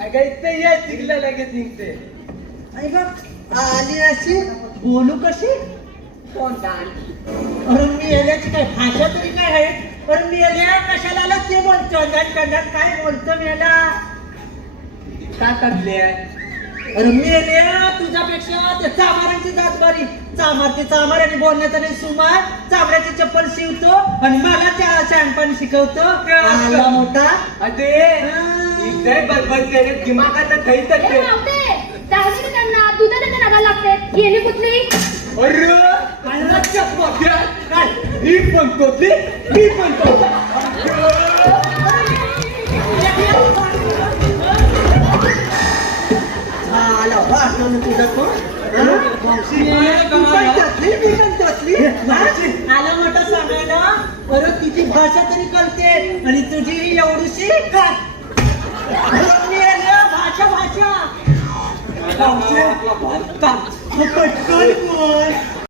अगं इथे या चिकला लगेच निघते. आली अशी बोलू कशी कोणता अरे मी याची काय भाषा तरी काय आहे पण मी याला कशाला आला ते बोलतो काय बोलतो मी याला का काढले? अरे मी याला तुझ्यापेक्षा त्या चामारांची जात बारी चामार आणि बोलण्याचा नाही सुमार चामड्याची चप्पल शिवतो आणि मला त्या शहाणपण शिकवतो आला मोठा अरे इथे बडबड केले दिमागात काही तर ते. त्यांना दुधाच्या नादा लागते येणे कुठली अरे कालच्या पोट्या काय मी म्हणतो ते मी म्हणतो आला वाटलं तुझा कोण आला मोठा सांगायला अरे तुझी भाषा तरी कळते आणि तुझी एवढीशी भाषा भाषा